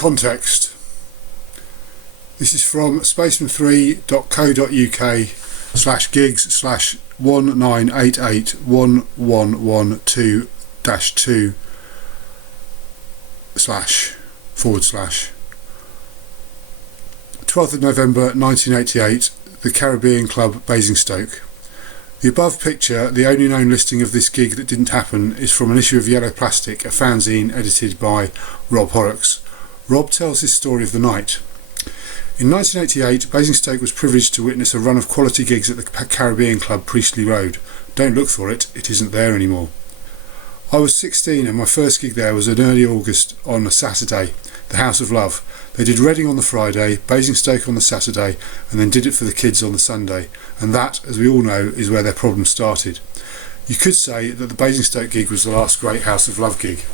Context. This is from spaceman3.co.uk/gigs/19881112-2/ // 12th of November 1988, the Caribbean Club, Basingstoke. The above picture, the only known listing of this gig that didn't happen, is from an issue of Yellow Plastic, a fanzine edited by Rob Horrocks. Rob tells his story of the night. In 1988, Basingstoke was privileged to witness a run of quality gigs at the Caribbean Club, Priestley Road. Don't look for it, it isn't there anymore. I was 16 and my first gig there was in early August on a Saturday, the House of Love. They did Reading on the Friday, Basingstoke on the Saturday, and then did it for the kids on the Sunday. And that, as we all know, is where their problem started. You could say that the Basingstoke gig was the last great House of Love gig.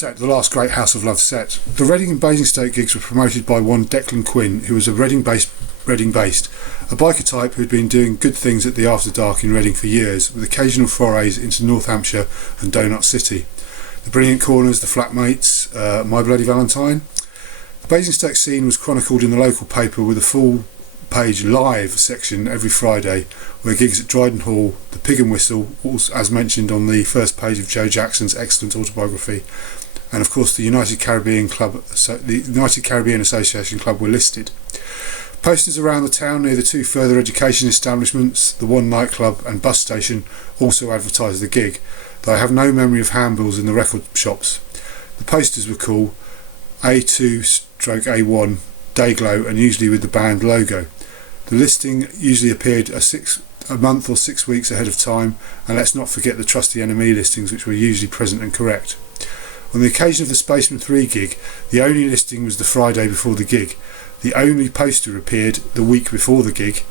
The last great House of Love set. The Reading and Basingstoke gigs were promoted by one Declan Quinn, who was a Reading-based, a biker type who had been doing good things at the After Dark in Reading for years, with occasional forays into North Hampshire and Donut City. The Brilliant Corners, the Flatmates, My Bloody Valentine. The Basingstoke scene was chronicled in the local paper with a full page live section every Friday, where gigs at Dryden Hall, the Pig and Whistle, as mentioned on the first page of Joe Jackson's excellent autobiography, and of course the United Caribbean Association Club were listed. Posters around the town near the two further education establishments, the one nightclub and bus station, also advertised the gig, though I have no memory of handbills in the record shops. The posters were cool, A2/A1, Dayglow, and usually with the band logo. The listing usually appeared a month or 6 weeks ahead of time, and let's not forget the trusty NME listings, which were usually present and correct. On the occasion of the Spaceman 3 gig, the only listing was the Friday before the gig. The only poster appeared the week before the gig.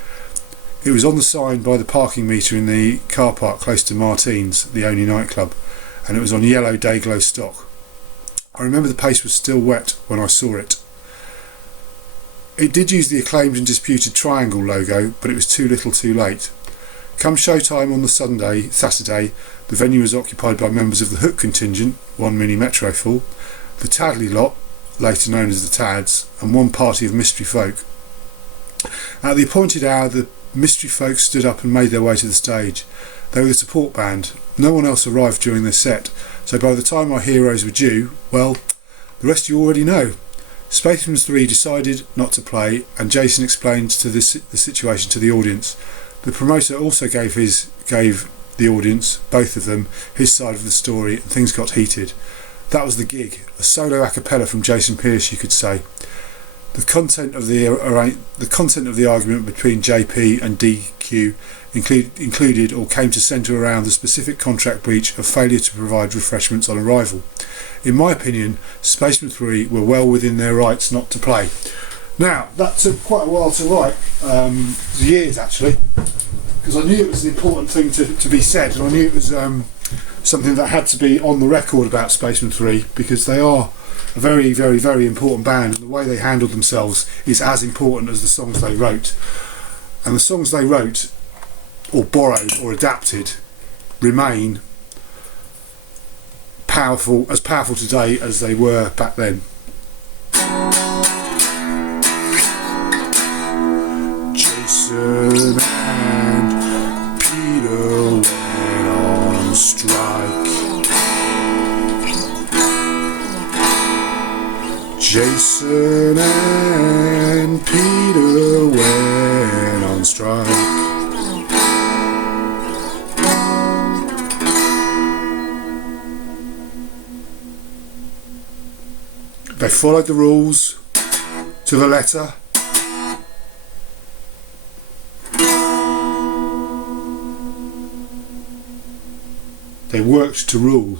It was on the sign by the parking meter in the car park close to Martine's, the only nightclub, and it was on yellow Dayglow stock. I remember the paste was still wet when I saw it. It did use the acclaimed and disputed triangle logo, but it was too little too late. Come showtime on the Saturday, the venue was occupied by members of the Hook contingent, one mini metro full, the Tadley lot, later known as the Tads, and one party of mystery folk. At the appointed hour, the mystery folk stood up and made their way to the stage. They were the support band. No one else arrived during their set, so by the time our heroes were due, well, the rest you already know. Spaceman 3 decided not to play, and Jason explained the situation to the audience. The promoter also gave the audience, both of them, his side of the story, and things got heated. That was the gig, a solo a cappella from Jason Pierce, you could say. The content of the argument between JP and DQ included or came to centre around the specific contract breach of failure to provide refreshments on arrival. In my opinion, Spaceman 3 were well within their rights not to play. Now, that took quite a while to write, years actually, because I knew it was an important thing to be said, and I knew it was something that had to be on the record about Spaceman 3, because they are a very, very, very important band, and the way they handled themselves is as important as the songs they wrote. And the songs they wrote, or borrowed, or adapted, remain powerful today as they were back then. Jason and Peter went on strike. Jason and Peter went on strike. They followed the rules to the letter. They worked to rule.